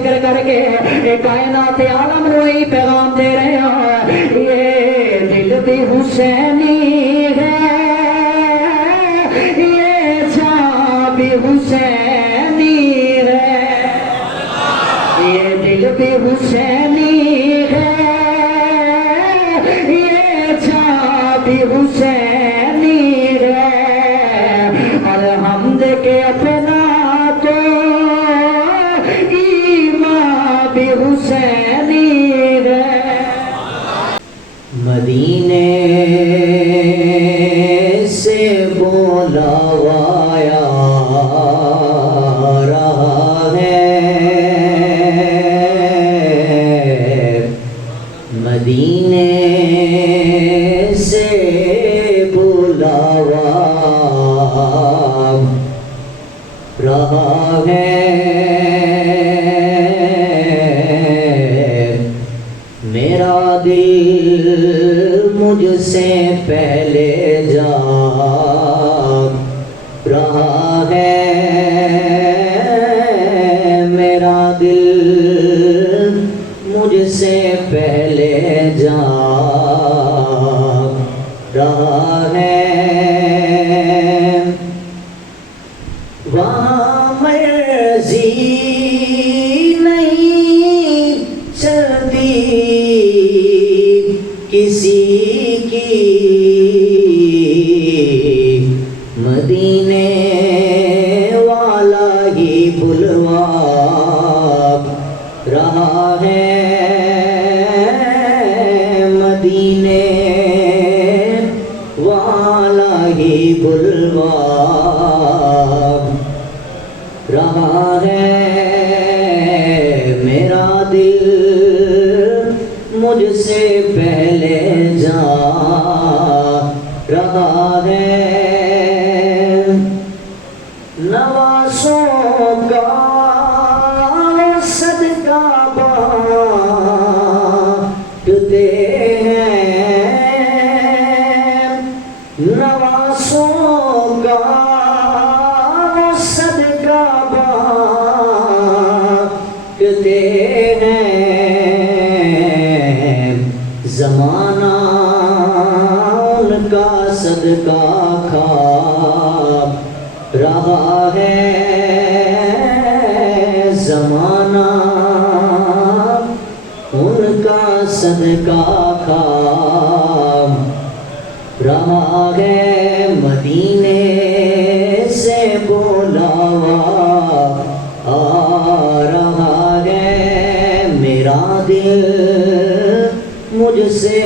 ذکر کر کے کائنات عالم روئی پیغام دے رہے ہوں یہ دل بھی حسینی ہے یہ جان بھی حسینی ہے یہ دل بھی حسینی ہے یہ جان بھی حسینی ہے اور حمد کے اپنا تو ایمان بھی حسینی ہے مدینے سے بلاوایا رہا ہے مدینے سے بلاوا رہا ہے میرا دل مجھ سے پہلے جا رہا ہے میرا دل مجھ سے پہلے جا رہا ہے وہاں مرضی نہیں چلتی کسی کی مدینے والا ہی بلوا رہا ہے مدینے والا ہی بلوا رہا ہے میرا دل مجھ سے پہلے جا رہا ہے نوازوں کا صدقہ بانٹتے ہیں نوازوں کا صدقہ بانٹتے ہیں زمانہ ان کا صدقہ کھا رہا ہے زمانہ ان کا صدقہ کھا رہا ہے مدینے سے بلاوا آ رہا ہے میرا دل مجھ سے